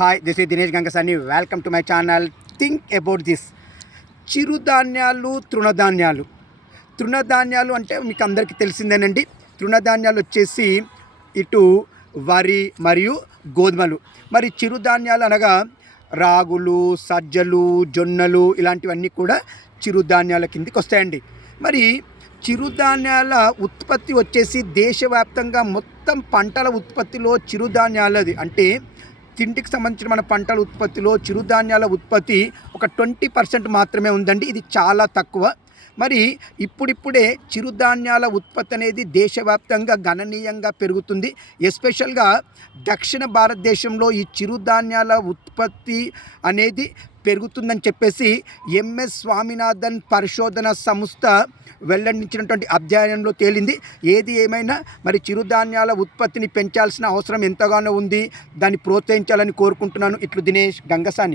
Hi, this is Dinesh Gangasani. Welcome to my channel. Think about this. చిరుధాన్యాలు, తృణధాన్యాలు అంటే మీకు అందరికీ తెలిసిందేనండి. తృణధాన్యాలు వచ్చేసి ఇటు వరి మరియు గోధుమలు. మరి చిరుధాన్యాలు అనగా రాగులు, సజ్జలు, జొన్నలు ఇలాంటివన్నీ కూడా చిరుధాన్యాల కిందికి వస్తాయండి. మరి చిరుధాన్యాల ఉత్పత్తి వచ్చేసి దేశవ్యాప్తంగా మొత్తం పంటల ఉత్పత్తిలో చిరుధాన్యాలది అంటే తిండికి సంబంధించిన మన పంటల ఉత్పత్తిలో చిరుధాన్యాల ఉత్పత్తి ఒక 20% మాత్రమే ఉందండి. ఇది చాలా తక్కువ. మరి ఇప్పుడిప్పుడే చిరుధాన్యాల ఉత్పత్తి అనేది దేశవ్యాప్తంగా గణనీయంగా పెరుగుతుంది. ఎస్పెషల్గా దక్షిణ భారతదేశంలో ఈ చిరుధాన్యాల ఉత్పత్తి అనేది పెరుగుతుందని చెప్పేసి ఎంఎస్ స్వామినాథన్ పరిశోధన సంస్థ వెల్లడించినటువంటి అధ్యయనంలో తేలింది. ఏది ఏమైనా మరి చిరుధాన్యాల ఉత్పత్తిని పెంచాల్సిన అవసరం ఎంతగానో ఉంది. దాన్ని ప్రోత్సహించాలని కోరుకుంటున్నాను. ఇట్లు దినేష్ గంగసాని.